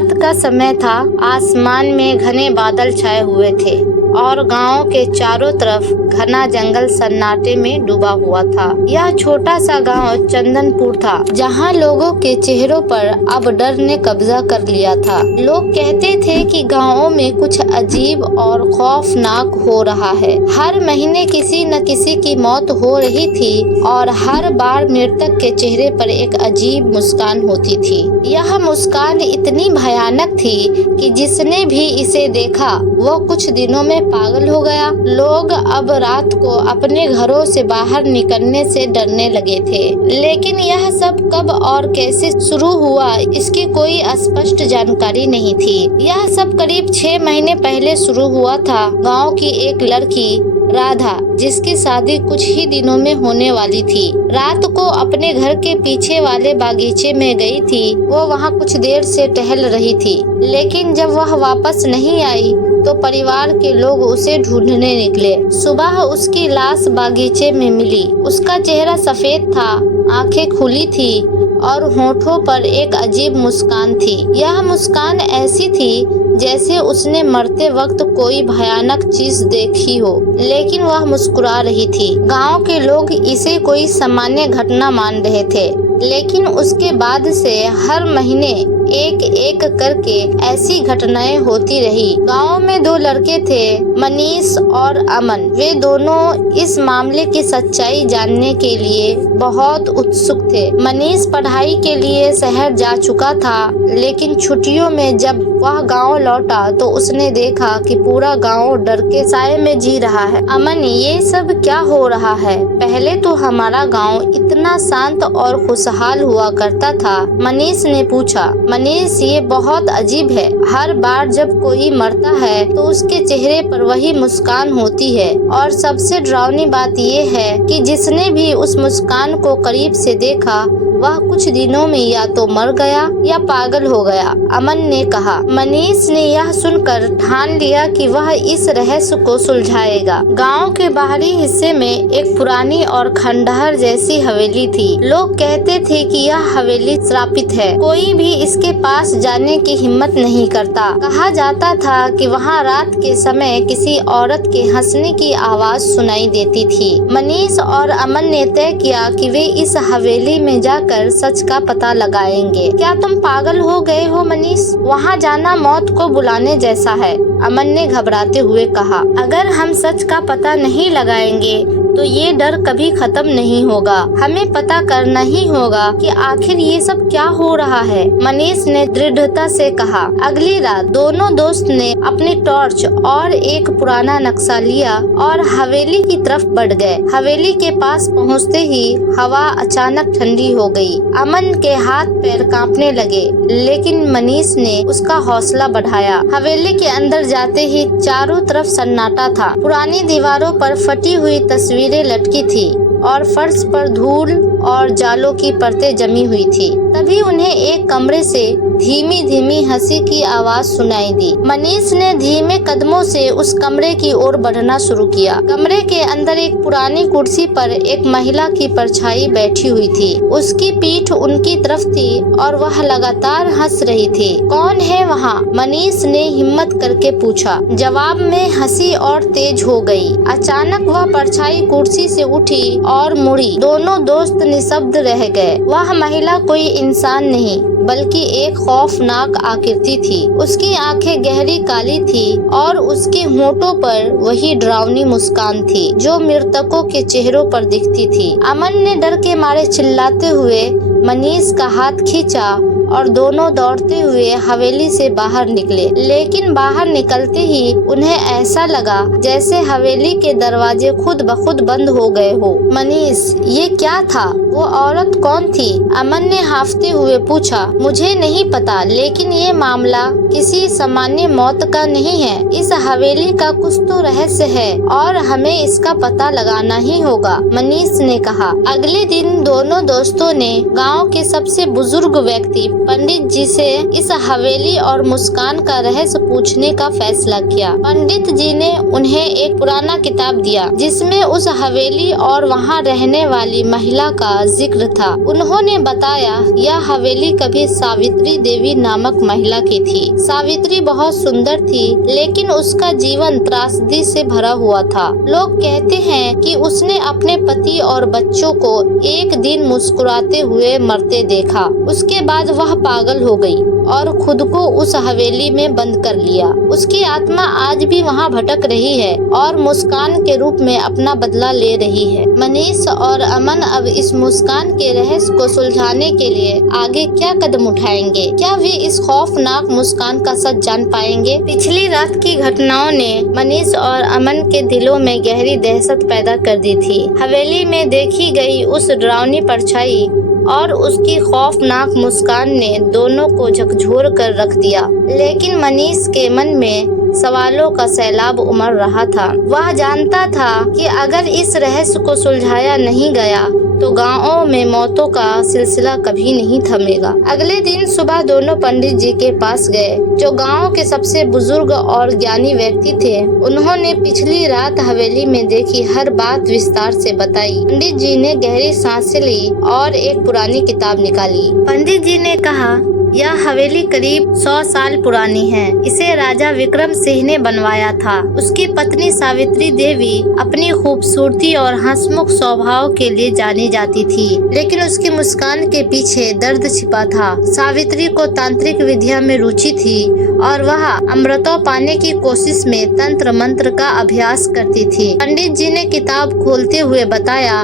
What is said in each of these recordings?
रात का समय था। आसमान में घने बादल छाए हुए थे और गांव के चारों तरफ घना जंगल सन्नाटे में डूबा हुआ था। यह छोटा सा गांव चंदनपुर था, जहां लोगों के चेहरों पर अब डर ने कब्जा कर लिया था। लोग कहते थे कि गांवों में कुछ अजीब और खौफनाक हो रहा है। हर महीने किसी न किसी की मौत हो रही थी और हर बार मृतक के चेहरे पर एक अजीब मुस्कान होती थी। यह मुस्कान इतनी भयानक थी कि जिसने भी इसे देखा वो कुछ दिनों में पागल हो गया। लोग अब रात को अपने घरों से बाहर निकलने से डरने लगे थे, लेकिन यह सब कब और कैसे शुरू हुआ इसकी कोई स्पष्ट जानकारी नहीं थी। यह सब करीब 6 महीने पहले शुरू हुआ था। गांव की एक लड़की राधा, जिसकी शादी कुछ ही दिनों में होने वाली थी, रात को अपने घर के पीछे वाले बागीचे में गई थी। वो वहाँ कुछ देर से टहल रही थी, लेकिन जब वह वापस नहीं आई तो परिवार के लोग उसे ढूंढने निकले। सुबह उसकी लाश बागीचे में मिली। उसका चेहरा सफेद था, आंखें खुली थी और होठों पर एक अजीब मुस्कान थी। यह मुस्कान ऐसी थी जैसे उसने मरते वक्त कोई भयानक चीज देखी हो, लेकिन वह मुस्कुरा रही थी। गांव के लोग इसे कोई सामान्य घटना मान रहे थे, लेकिन उसके बाद से हर महीने एक एक करके ऐसी घटनाएं होती रही। गांव में 2 लड़के थे, मनीष और अमन। वे दोनों इस मामले की सच्चाई जानने के लिए बहुत उत्सुक थे। मनीष पढ़ाई के लिए शहर जा चुका था, लेकिन छुट्टियों में जब वह गांव लौटा तो उसने देखा कि पूरा गांव डर के साए में जी रहा है। अमन, ये सब क्या हो रहा है? पहले तो हमारा गांव इतना शांत और खुशहाल हुआ करता था, मनीष ने पूछा। मनीष, ये बहुत अजीब है। हर बार जब कोई मरता है तो उसके चेहरे पर वही मुस्कान होती है, और सबसे डरावनी बात ये है कि जिसने भी उस मुस्कान को करीब से देखा वह कुछ दिनों में या तो मर गया या पागल हो गया, अमन ने कहा। मनीष ने यह सुनकर ठान लिया कि वह इस रहस्य को सुलझाएगा। गांव के बाहरी हिस्से में एक पुरानी और खंडहर जैसी हवेली थी। लोग कहते थे कि यह हवेली श्रापित है, कोई भी इसके पास जाने की हिम्मत नहीं करता। कहा जाता था कि वहाँ रात के समय किसी औरत के हंसने की आवाज सुनाई देती थी। मनीष और अमन ने तय किया कि वे इस हवेली में जाकर सच का पता लगाएंगे। क्या तुम पागल हो गए हो मनीष? वहाँ जाना मौत को बुलाने जैसा है, अमन ने घबराते हुए कहा। अगर हम सच का पता नहीं लगाएंगे तो ये डर कभी खत्म नहीं होगा। हमें पता करना ही होगा कि आखिर ये सब क्या हो रहा है, मनीष ने दृढ़ता से कहा। अगली रात दोनों दोस्त ने अपनी टॉर्च और एक पुराना नक्शा लिया और हवेली की तरफ बढ़ गए। हवेली के पास पहुँचते ही हवा अचानक ठंडी हो गई। अमन के हाथ पैर कांपने लगे, लेकिन मनीष ने उसका हौसला बढ़ाया। हवेली के अंदर जाते ही चारों तरफ सन्नाटा था। पुरानी दीवारों पर फटी हुई तस्वीरें लटकी थी और फर्श पर धूल और जालों की परतें जमी हुई थी। तभी उन्हें एक कमरे से धीमी धीमी हंसी की आवाज सुनाई दी। मनीष ने धीमे कदमों से उस कमरे की ओर बढ़ना शुरू किया। कमरे के अंदर एक पुरानी कुर्सी पर एक महिला की परछाई बैठी हुई थी। उसकी पीठ उनकी तरफ थी और वह लगातार हंस रही थी। कौन है वहाँ? मनीष ने हिम्मत करके पूछा। जवाब में हंसी और तेज हो गई। अचानक वह परछाई कुर्सी से उठी और मुड़ी। दोनों दोस्त निशब्द रह गए। वह महिला कोई इंसान नहीं बल्कि एक खौफनाक आकृति थी। उसकी आंखें गहरी काली थी और उसके होठों पर वही डरावनी मुस्कान थी जो मृतकों के चेहरों पर दिखती थी। अमन ने डर के मारे चिल्लाते हुए मनीष का हाथ खींचा और दोनों दौड़ते हुए हवेली से बाहर निकले। लेकिन बाहर निकलते ही उन्हें ऐसा लगा जैसे हवेली के दरवाजे खुद ब खुद बंद हो गए हो। मनीष, ये क्या था? वो औरत कौन थी? अमन ने हाफते हुए पूछा। मुझे नहीं पता, लेकिन ये मामला किसी सामान्य मौत का नहीं है। इस हवेली का कुछ तो रहस्य है और हमें इसका पता लगाना ही होगा, मनीष ने कहा। अगले दिन दोनों दोस्तों ने गाँव के सबसे बुजुर्ग व्यक्ति पंडित जी से इस हवेली और मुस्कान का रहस्य पूछने का फैसला किया। पंडित जी ने उन्हें एक पुराना किताब दिया जिसमें उस हवेली और वहाँ रहने वाली महिला का जिक्र था। उन्होंने बताया यह हवेली कभी सावित्री देवी नामक महिला की थी। सावित्री बहुत सुंदर थी, लेकिन उसका जीवन त्रासदी से भरा हुआ था। लोग कहते हैं कि उसने अपने पति और बच्चों को एक दिन मुस्कुराते हुए मरते देखा। उसके बाद वह पागल हो गई और खुद को उस हवेली में बंद कर लिया। उसकी आत्मा आज भी वहाँ भटक रही है और मुस्कान के रूप में अपना बदला ले रही है। मनीष और अमन अब इस मुस्कान के रहस्य को सुलझाने के लिए आगे क्या कदम उठाएंगे? क्या वे इस खौफनाक मुस्कान का सच जान पाएंगे? पिछली रात की घटनाओं ने मनीष और अमन के दिलों में गहरी दहशत पैदा कर दी थी। हवेली में देखी गई उस डरावनी परछाई और उसकी खौफनाक मुस्कान ने दोनों को झकझोर कर रख दिया। लेकिन मनीष के मन में सवालों का सैलाब उमड़ रहा था। वह जानता था कि अगर इस रहस्य को सुलझाया नहीं गया तो गांवों में मौतों का सिलसिला कभी नहीं थमेगा। अगले दिन सुबह दोनों पंडित जी के पास गए, जो गांव के सबसे बुजुर्ग और ज्ञानी व्यक्ति थे। उन्होंने पिछली रात हवेली में देखी हर बात विस्तार से बताई। पंडित जी ने गहरी सांसें ली और एक पुरानी किताब निकाली। पंडित जी ने कहा, यह हवेली करीब 100 साल पुरानी है। इसे राजा विक्रम सिंह ने बनवाया था। उसकी पत्नी सावित्री देवी अपनी खूबसूरती और हंसमुख स्वभाव के लिए जानी जाती थी, लेकिन उसकी मुस्कान के पीछे दर्द छिपा था। सावित्री को तांत्रिक विद्या में रुचि थी और वह अमृतों पाने की कोशिश में तंत्र मंत्र का अभ्यास करती थी। पंडित जी ने किताब खोलते हुए बताया,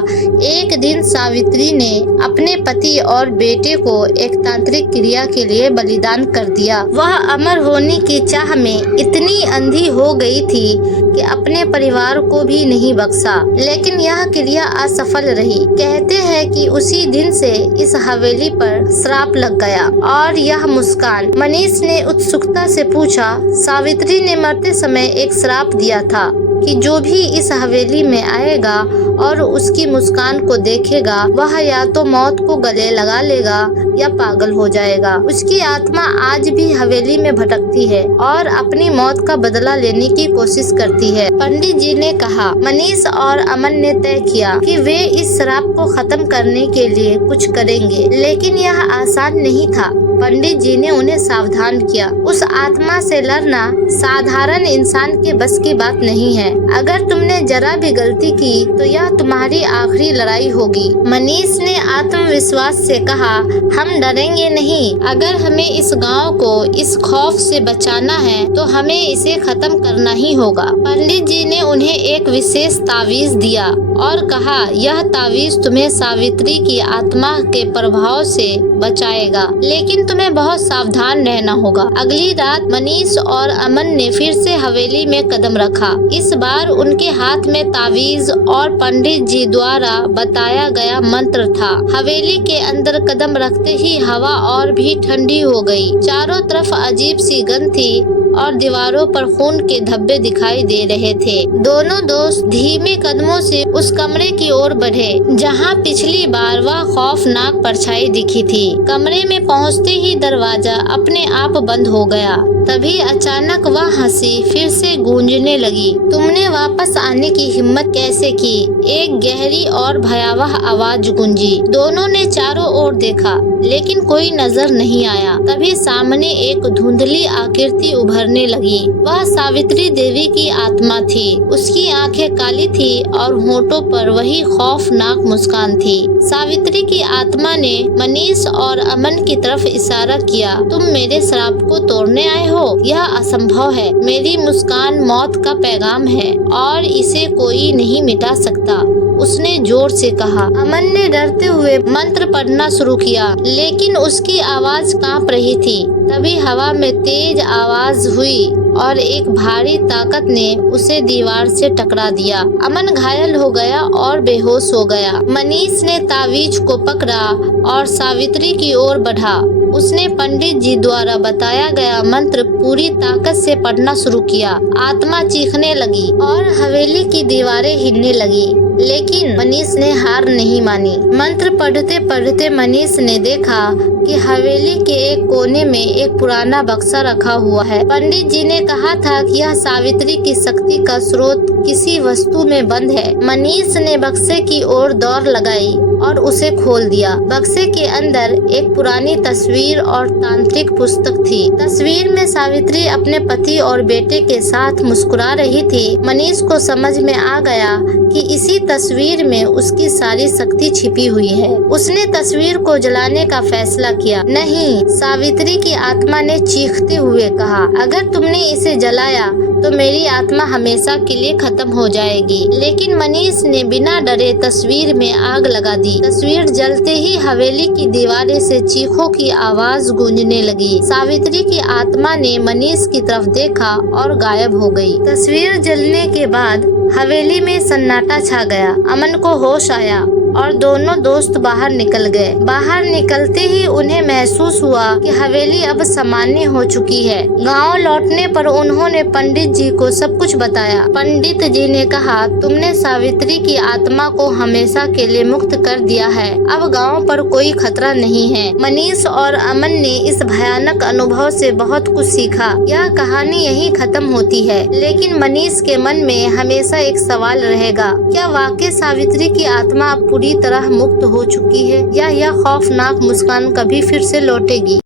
एक दिन सावित्री ने अपने पति और बेटे को एक तांत्रिक क्रिया के लिए बलिदान कर दिया। वह अमर होने की चाह में इतनी अंधी हो गई थी कि अपने परिवार को भी नहीं बख्शा, लेकिन यह क्रिया असफल रही। कहते हैं कि उसी दिन से इस हवेली पर श्राप लग गया। और यह मुस्कान? मनीष ने उत्सुकता से पूछा। सावित्री ने मरते समय एक श्राप दिया था कि जो भी इस हवेली में आएगा और उसकी मुस्कान को देखेगा, वह या तो मौत को गले लगा लेगा या पागल हो जाएगा। उसकी आत्मा आज भी हवेली में भटकती है और अपनी मौत का बदला लेने की कोशिश करती है। पंडित जी ने कहा। मनीष और अमन ने तय किया कि वे इस श्राप को खत्म करने के लिए कुछ करेंगे, लेकिन यह आसान नहीं था। पंडित जी ने उन्हें सावधान किया। उस आत्मा से लड़ना साधारण इंसान के बस की बात नहीं है। अगर तुमने जरा भी गलती की तो यह तुम्हारी आखिरी लड़ाई होगी। मनीष ने आत्मविश्वास से कहा, हम डरेंगे नहीं। अगर हमें इस गांव को इस खौफ से बचाना है तो हमें इसे खत्म करना ही होगा। पंडित जी ने उन्हें एक विशेष तावीज दिया और कहा, यह तावीज तुम्हें सावित्री की आत्मा के प्रभाव से बचाएगा, लेकिन तुम्हें बहुत सावधान रहना होगा। अगली रात मनीष और अमन ने फिर से हवेली में कदम रखा। इस बार उनके हाथ में तावीज और पंडित जी द्वारा बताया गया मंत्र था। हवेली के अंदर कदम रखते ही हवा और भी ठंडी हो गई। चारों तरफ अजीब सी गंध थी और दीवारों पर खून के धब्बे दिखाई दे रहे थे। दोनों दोस्त धीमे कदमों से उस कमरे की ओर बढ़े जहां पिछली बार वह खौफनाक परछाई दिखी थी। कमरे में पहुंचते ही दरवाजा अपने आप बंद हो गया। तभी अचानक वह हंसी फिर से गूंजने लगी। तुमने वापस आने की हिम्मत कैसे की? एक गहरी और भयावह आवाज गूंजी। दोनों ने चारों ओर देखा, लेकिन कोई नजर नहीं आया। तभी सामने एक धुंधली आकृति उभरने लगी। वह सावित्री देवी की आत्मा थी। उसकी आंखें काली थी और होठों पर वही खौफनाक मुस्कान थी। सावित्री की आत्मा ने मनीष और अमन की तरफ इशारा किया। तुम मेरे श्राप को तोड़ने आए हो? यह असंभव है। मेरी मुस्कान मौत का पैगाम है और इसे कोई नहीं मिटा सकता, उसने जोर से कहा। अमन ने डरते हुए मंत्र पढ़ना शुरू किया, लेकिन उसकी आवाज कांप रही थी। तभी हवा में तेज आवाज हुई और एक भारी ताकत ने उसे दीवार से टकरा दिया। अमन घायल हो गया और बेहोश हो गया। मनीष ने तावीज को पकड़ा और सावित्री की ओर बढ़ा। उसने पंडित जी द्वारा बताया गया मंत्र पूरी ताकत से पढ़ना शुरू किया। आत्मा चीखने लगी और हवेली की दीवारें हिलने लगी। लेकिन मनीष ने हार नहीं मानी। मंत्र पढ़ते पढ़ते मनीष ने देखा कि हवेली के एक कोने में एक पुराना बक्सा रखा हुआ है। पंडित जी ने कहा था कि यह सावित्री की शक्ति का स्रोत किसी वस्तु में बंद है। मनीष ने बक्से की ओर दौड़ लगाई और उसे खोल दिया। बक्से के अंदर एक पुरानी तस्वीर और तांत्रिक पुस्तक थी। तस्वीर में सावित्री अपने पति और बेटे के साथ मुस्कुरा रही थी। मनीष को समझ में आ गया कि इसी तस्वीर में उसकी सारी शक्ति छिपी हुई है। उसने तस्वीर को जलाने का फैसला किया। नहीं, सावित्री की आत्मा ने चीखते हुए कहा, अगर तुमने इसे जलाया तो मेरी आत्मा हमेशा के लिए खत्म हो जाएगी। लेकिन मनीष ने बिना डरे तस्वीर में आग लगा दी। तस्वीर जलते ही हवेली की दीवारें से चीखों की आवाज गूंजने लगी। सावित्री की आत्मा ने मनीष की तरफ देखा और गायब हो गई। तस्वीर जलने के बाद हवेली में सन्नाटा छा गया। अमन को होश आया और दोनों दोस्त बाहर निकल गए। बाहर निकलते ही उन्हें महसूस हुआ कि हवेली अब सामान्य हो चुकी है। गांव लौटने पर उन्होंने पंडित जी को सब कुछ बताया। पंडित जी ने कहा, तुमने सावित्री की आत्मा को हमेशा के लिए मुक्त कर दिया है। अब गांव पर कोई खतरा नहीं है। मनीष और अमन ने इस भयानक अनुभव से बहुत कुछ सीखा। यह कहानी यहीं खत्म होती है, लेकिन मनीष के मन में हमेशा एक सवाल रहेगा, क्या वाकई सावित्री की आत्मा अब पूरी तरह मुक्त हो चुकी है या यह खौफनाक मुस्कान कभी फिर से लौटेगी।